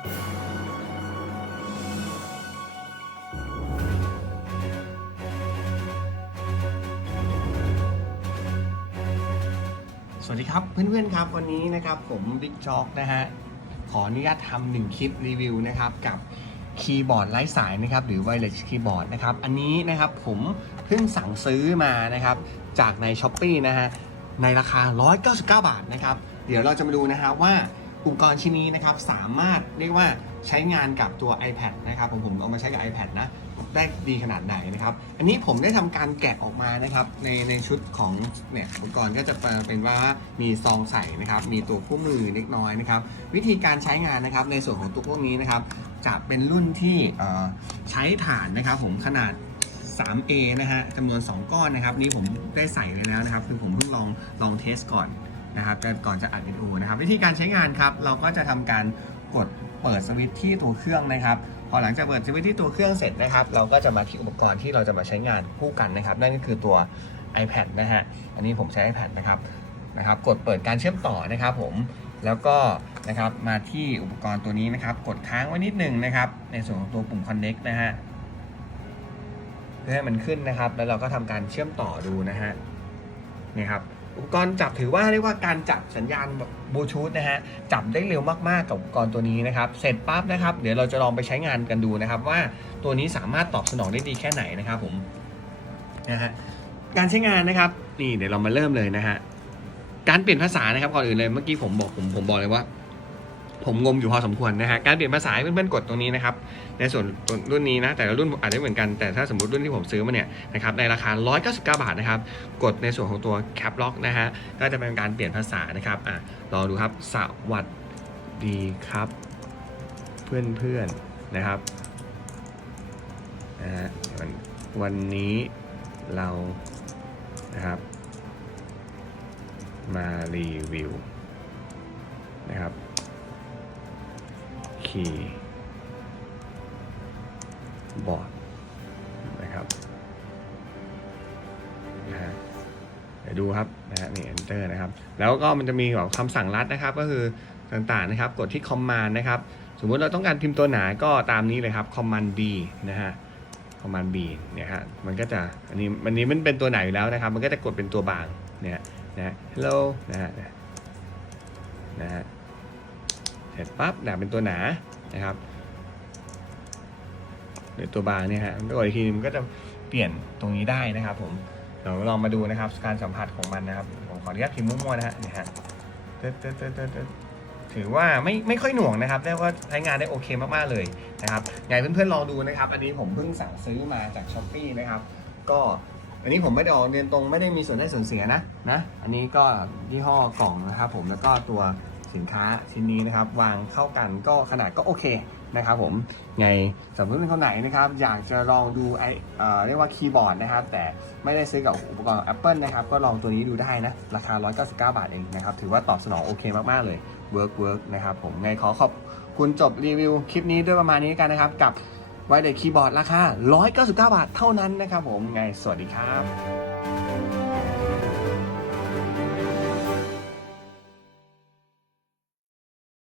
สวัสดีครับเพื่อนๆครับวันนี้นะครับผมบิ๊กจ็อกนะฮะขออนุญาตทำหนึ่งคลิปรีวิวนะครับกับคีย์บอร์ดไร้สายนะครับหรือ wireless keyboard นะครับอันนี้นะครับผมเพิ่งสั่งซื้อมานะครับจากใน s h อ p e e นะฮะในราคา 199 บาทนะครับ เดี๋ยวเราจะมาดูนะฮะว่า อุปกรณ์ชิ้นนี้นะครับสามารถเรียกว่าใช้งานกับตัว iPad นะครับผมผมเอามาใช้กับ iPad นะได้ดีขนาดไหนนะครับ อันนี้ผมได้ทำการแกะออกมานะครับ ในในชุดของเนี่ยอุปกรณ์ก็จะเป็นว่ามีซองใส่นะครับ มีตัวคู่มือเล็กน้อยนะครับ วิธีการใช้งานนะครับในส่วนของตัวพวกนี้นะครับ จะเป็นรุ่นที่ใช้ฐานนะครับ ผมขนาด 3A นะฮะจำนวน 2 ก้อนนะครับ นี่ผมได้ใส่ไปแล้วนะครับ คือผมเพิ่งลองลองเทสก่อน นะครับก่อนจะอัดวิดีโอนะครับ วิธีการใช้งานครับ เราก็จะทำการกดเปิดสวิตช์ที่ตัวเครื่องนะครับ พอหลังจากเปิดสวิตช์ที่ตัวเครื่องเสร็จนะครับ เราก็จะมาที่อุปกรณ์ที่เราจะมาใช้งานคู่กันนะครับ นั่นก็คือตัว iPad นะฮะอันนี้ผมใช้ iPad นะครับนะครับ กดเปิดการเชื่อมต่อนะครับ ผมแล้วก็นะครับมาที่อุปกรณ์ตัวนี้นะครับ กดค้างไว้นิดหนึ่งนะครับ ในส่วนของตัวปุ่ม Connect นะฮะเพื่อให้มันขึ้นนะครับ แล้วเราก็ทำการเชื่อมต่อดูนะฮะนี่ครับ อุปกรณ์จับถือว่าเรียกว่าการจับสัญญาณบลูทูธนะฮะจับได้เร็วมากๆกับอุปกรณ์ตัวนี้นะครับ เสร็จปั๊บนะครับ เดี๋ยวเราจะลองไปใช้งานกันดูนะครับ ว่าตัวนี้สามารถตอบสนองได้ดีแค่ไหนนะครับผมนะฮะการใช้งานนะครับนี่เดี๋ยวเรามาเริ่มเลยนะฮะการเปลี่ยนภาษานะครับก่อนอื่นเลยเมื่อกี้ผมบอกผมผมบอกเลยว่า ผมงมอยู่พอสมควรนะฮะการเปลี่ยนภาษาให้เพื่อนๆกดตรงนี้นะครับในส่วนรุ่นนี้นะแต่ละรุ่นอาจจะไม่เหมือนกันแต่ถ้าสมมติรุ่นที่ผมซื้อมาเนี่ยนะครับในราคา 199 บาทนะครับกดในส่วนของตัว Cap Lock นะฮะก็จะเป็นการเปลี่ยนภาษานะครับอะลองดูครับสวัสดีครับ เพื่อนๆนะครับนะฮะวันนี้เรานะครับมารีวิวนะครับ คีย์บอร์ดนะครับนะฮะเดี๋ยวดูครับนะฮะนี่ enter นะครับ แล้วก็มันจะมีแบบคำสั่งลัดนะครับ ก็คือต่างๆนะครับ กดที่ command นะครับ สมมุติเราต้องการพิมพ์ตัวหนาก็ตามนี้เลยครับ command B นะฮะ command B เนี่ยฮะมันก็จะอันนี้อันนี้มันเป็นตัวไหนอยู่แล้วนะครับ มันก็จะกดเป็นตัวบางเนี่ยนะ hello นะฮะนะฮะ สร็จปั๊บนะเป็นตัวหนานะครับหรือตัวบางเนี่ยฮะแล้วกดอีกทีมันก็จะเปลี่ยนตรงนี้ได้นะครับ ผมเราลองมาดูนะครับ การสัมผัสของมันนะครับผมขออนุญาตพิมพ์มั่วๆนะฮะเนี่ยฮะตึ๊ดตึ๊ดตึ๊ดตึ๊ดตึ๊ดถือว่าไม่ไม่ค่อยหน่วงนะครับเรียกว่าใช้งานได้โอเคมากๆเลยนะครับไงเพื่อนๆลองดูนะครับ อันนี้ผมเพิ่งสั่งซื้อมาจากช้อปปีนะครับ ก็อันนี้ผมไม่ได้ออกเรียนตรงไม่ได้มีส่วนได้ส่วนเสียนะนะ อันนี้ก็ยี่ห้อกล่องนะครับ ผมแล้วก็ตัว สินค้าชิ้นนี้นะครับ วางเข้ากันก็ขนาดก็โอเคนะครับผมไงสำหรับเพื่อนๆคนไหนนะครับ อยากจะลองดูไอเอ่อเรียกว่าคีย์บอร์ดนะครับ แต่ไม่ได้ซื้อกับอุปกรณ์ Apple นะครับ ก็ลองตัวนี้ดูได้นะ ราคา 199 บาทเองนะครับ ถือว่าตอบสนองโอเคมาก ๆ เลยเวิร์กเวิร์กนะครับผมไงขอขอบคุณจบรีวิวคลิปนี้ด้วยประมาณนี้กันนะครับ กับไวเด็คีย์บอร์ดราคา 199 บาทเท่านั้นนะครับผมไงสวัสดีครับ